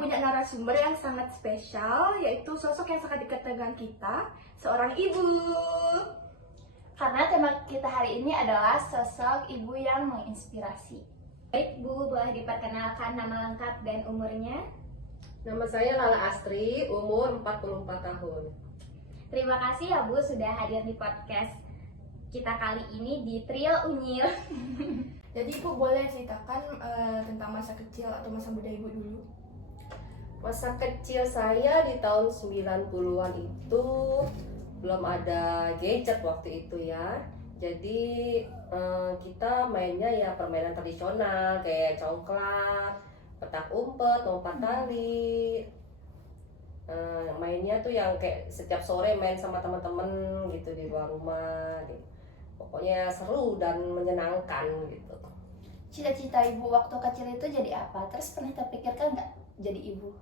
punya narasumber yang sangat spesial, yaitu sosok yang sangat dekat dengan kita, seorang ibu. Karena tema kita hari ini adalah sosok ibu yang menginspirasi. Baik Bu, boleh diperkenalkan nama lengkap dan umurnya? Nama saya Lala Astri, umur 44 tahun. Terima kasih ya Bu sudah hadir di podcast kita kali ini di Trio Unyil. Jadi Ibu boleh ceritakan tentang masa kecil atau masa muda Ibu dulu? Masa kecil saya di tahun 90-an itu belum ada gadget waktu itu ya. Jadi kita mainnya ya permainan tradisional kayak congklak, petak umpet, lompat tali. Mainnya tuh yang kayak setiap sore main sama teman-teman gitu di luar rumah gitu. Pokoknya seru dan menyenangkan gitu. Cita-cita ibu waktu kecil itu jadi apa? Terus pernah terpikirkan nggak jadi ibu?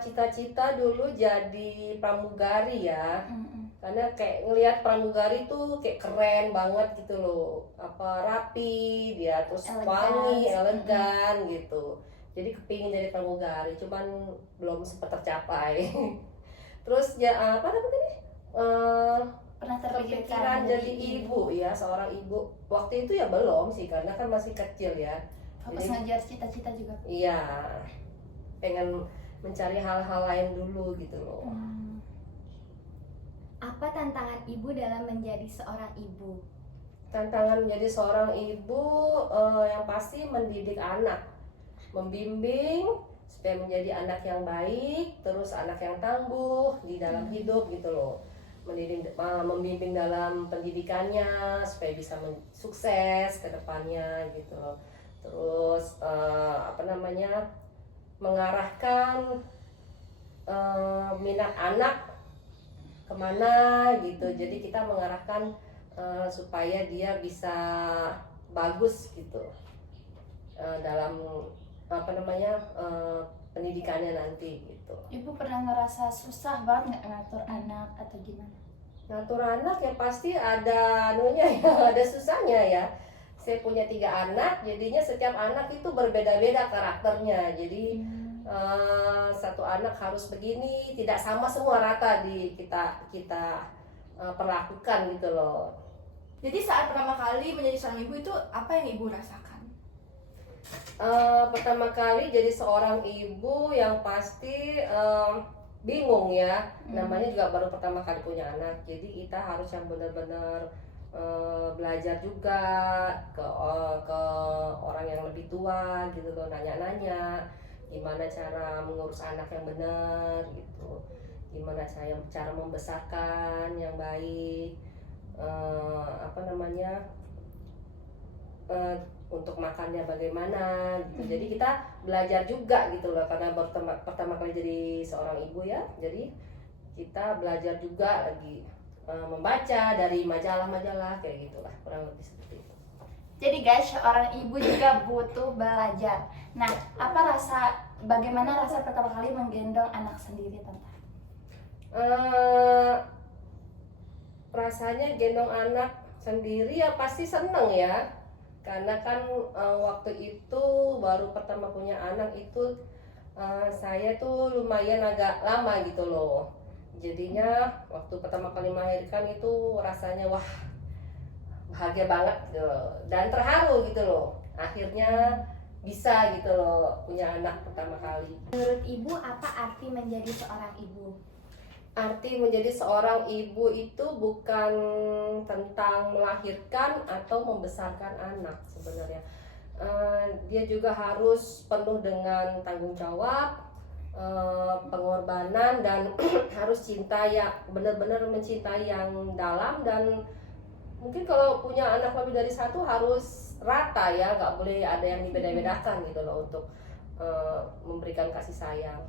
Cita-cita dulu jadi pramugari ya. Karena kayak ngelihat pramugari tuh kayak keren banget gitu loh. Apa rapi dia, terus wangi, elegan gitu. Jadi kepingin jadi pramugari, cuman belum sempat tercapai. Terus ya apa namanya? Pernah Terpikirkan jadi ibu ya, seorang ibu. Waktu itu ya belum sih, karena kan masih kecil ya. Fokus Jadi, ngajar cita-cita juga. iya, pengen mencari hal-hal lain dulu gitu loh. Apa tantangan Ibu dalam menjadi seorang ibu? Tantangan menjadi seorang ibu yang pasti mendidik anak, membimbing supaya menjadi anak yang baik, terus anak yang tangguh di dalam hidup gitu loh. Membimbing dalam pendidikannya supaya bisa sukses ke depannya gitu loh. Terus mengarahkan minat anak kemana gitu. Jadi kita mengarahkan supaya dia bisa bagus gitu dalam pendidikannya nanti gitu. Ibu pernah ngerasa susah banget nggak ngatur anak atau gimana? Ngatur anak ya pasti ada anunya ya, ada susahnya ya. Saya punya 3 anak, jadinya setiap anak itu berbeda-beda karakternya. Jadi satu anak harus begini, tidak sama semua rata di kita perlakukan gitu loh. Jadi saat pertama kali menjadi seorang ibu itu apa yang Ibu rasakan? Pertama kali jadi seorang ibu yang pasti bingung ya, namanya juga baru pertama kali punya anak, jadi kita harus yang benar-benar belajar juga ke orang yang lebih tua gitu loh, nanya-nanya gimana cara mengurus anak yang benar gitu, gimana cara membesarkan yang baik, untuk makannya bagaimana gitu. Jadi kita belajar juga gitu loh, karena baru pertama kali jadi seorang ibu ya. Jadi kita belajar juga lagi membaca dari majalah-majalah kayak gitulah, kurang lebih seperti itu. Jadi guys, seorang ibu juga butuh belajar. Nah, bagaimana rasa pertama kali menggendong anak sendiri, Tante? Rasanya gendong anak sendiri ya pasti seneng ya, karena kan waktu itu baru pertama punya anak itu saya tuh lumayan agak lama gitu loh. Jadinya waktu pertama kali melahirkan itu rasanya wah bahagia banget gitu loh, dan terharu gitu loh, akhirnya bisa gitu loh punya anak pertama kali. Menurut Ibu, apa arti menjadi seorang ibu? Arti menjadi seorang ibu itu bukan tentang melahirkan atau membesarkan anak sebenarnya. Dia juga harus penuh dengan tanggung jawab, pengorbanan, dan harus cinta ya, benar-benar mencintai yang dalam. Dan mungkin kalau punya anak lebih dari satu harus rata ya, nggak boleh ada yang dibeda-bedakan gitu loh untuk memberikan kasih sayang.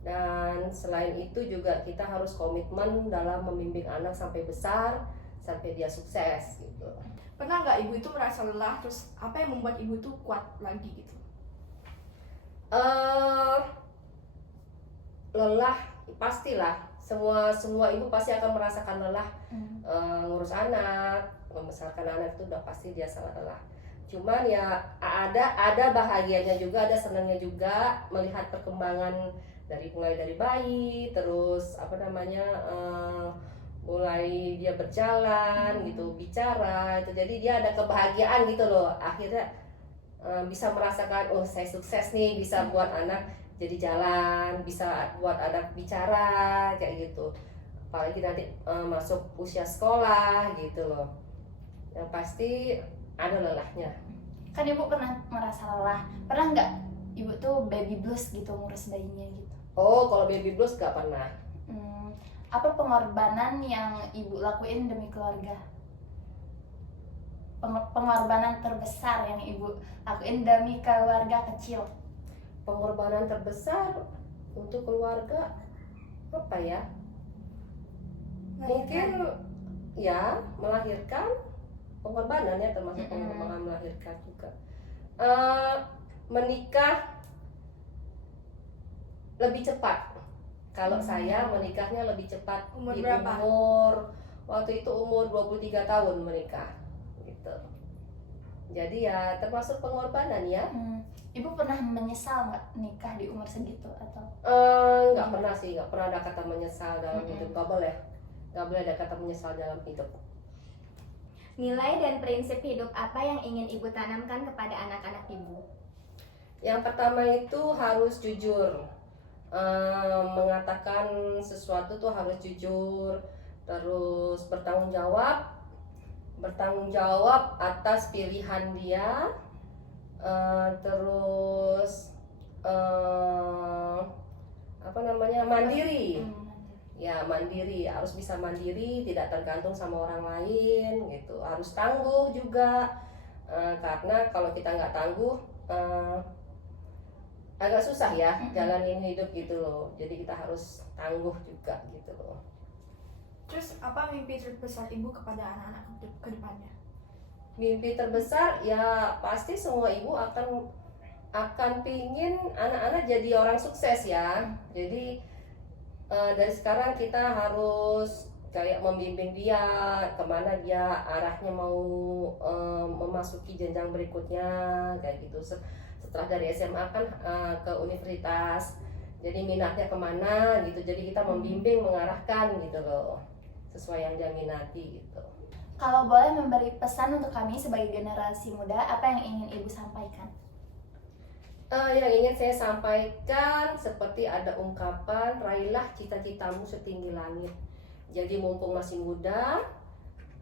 Dan selain itu juga kita harus komitmen dalam membimbing anak sampai besar, sampai dia sukses gitu. Pernah nggak Ibu itu merasa lelah, terus apa yang membuat Ibu tuh kuat lagi gitu? Lelah pastilah, semua ibu pasti akan merasakan lelah. Ngurus anak, membesarkan anak itu udah pasti dia sangat lelah. Cuman ya ada bahagianya juga, ada senangnya juga melihat perkembangan mulai dari bayi, terus mulai dia berjalan gitu, bicara itu, jadi dia ada kebahagiaan gitu loh, akhirnya bisa merasakan saya sukses nih, bisa buat anak jadi jalan, bisa buat anak bicara kayak gitu, apalagi nanti masuk usia sekolah gitu loh. Yang pasti ada lelahnya. Kan ibu pernah merasa lelah, pernah nggak ibu tuh baby blues gitu ngurus bayinya gitu? Oh, kalau baby blues gak pernah. Apa pengorbanan yang ibu lakuin demi keluarga? Pengorbanan terbesar yang ibu lakuin demi keluarga kecil? Pengorbanan terbesar untuk keluarga apa ya? Mungkin ya melahirkan, pengorbanan ya, termasuk pengorbanan melahirkan juga. Menikah lebih cepat. Kalau saya menikahnya lebih cepat. Umur di berapa? Waktu itu umur 23 tahun menikah gitu. Jadi ya termasuk pengorbanan ya. Ibu pernah menyesal nggak nikah di umur segitu atau? Nggak pernah sih, nggak pernah ada kata menyesal dalam hidup. Nggak boleh ada kata menyesal dalam hidup. Nilai dan prinsip hidup apa yang ingin ibu tanamkan kepada anak-anak ibu? Yang pertama itu harus jujur. Mengatakan sesuatu tuh harus jujur, terus bertanggung jawab atas pilihan dia, terus mandiri. Ya, mandiri, harus bisa mandiri, tidak tergantung sama orang lain gitu. Harus tangguh juga, karena kalau kita nggak tangguh agak susah ya jalanin hidup gitu loh. Jadi kita harus tangguh juga gitu loh. Terus apa mimpi terbesar ibu kepada anak-anak ke depannya? Mimpi terbesar ya pasti semua ibu akan pingin anak-anak jadi orang sukses ya. Jadi dari sekarang kita harus kayak membimbing dia kemana dia arahnya mau memasuki jenjang berikutnya kayak gitu. Setelah dari SMA kan ke universitas, jadi minatnya kemana gitu, jadi kita membimbing, mengarahkan gitu loh, sesuai yang dia minati gitu. Kalau boleh memberi pesan untuk kami sebagai generasi muda, apa yang ingin ibu sampaikan? Yang ingin saya sampaikan seperti ada ungkapan, raihlah cita-citamu setinggi langit. Jadi mumpung masih muda,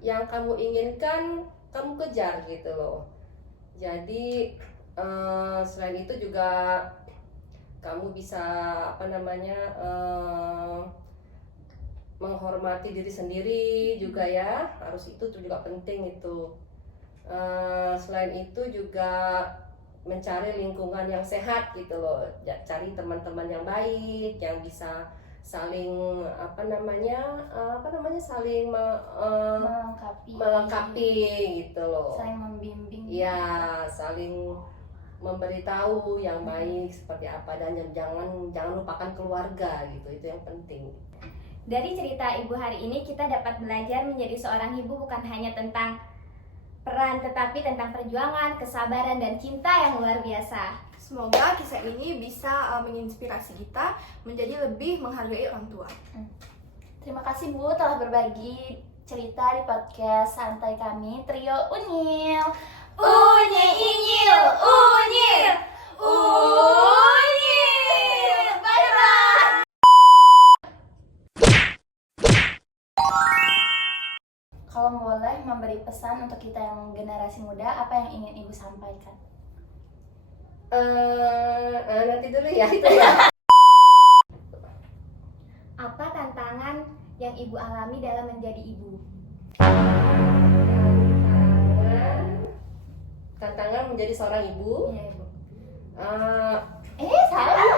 yang kamu inginkan kamu kejar gitu loh. Jadi selain itu juga kamu bisa menghormati diri sendiri juga ya, harus itu juga penting itu. Selain itu juga mencari lingkungan yang sehat gitu loh, cari teman-teman yang baik yang bisa saling saling melengkapi gitu loh, saling membimbing. ya saling memberitahu yang baik seperti apa, dan jangan lupakan keluarga gitu, itu yang penting. Dari cerita ibu hari ini kita dapat belajar menjadi seorang ibu bukan hanya tentang peran, tetapi tentang perjuangan, kesabaran, dan cinta yang luar biasa. Semoga kisah ini bisa menginspirasi kita menjadi lebih menghargai orang tua. Terima kasih Bu telah berbagi cerita di podcast santai kami Trio Unyil. Unyil, Inyil, Unyil, Unyil. Bye-bye. Kalau boleh memberi pesan untuk kita yang generasi muda, apa yang ingin ibu sampaikan? Nanti dulu ya itu ya. Apa tantangan yang ibu alami dalam menjadi ibu? Tantangan menjadi seorang ibu. Iya, Ibu. Eh, Salah.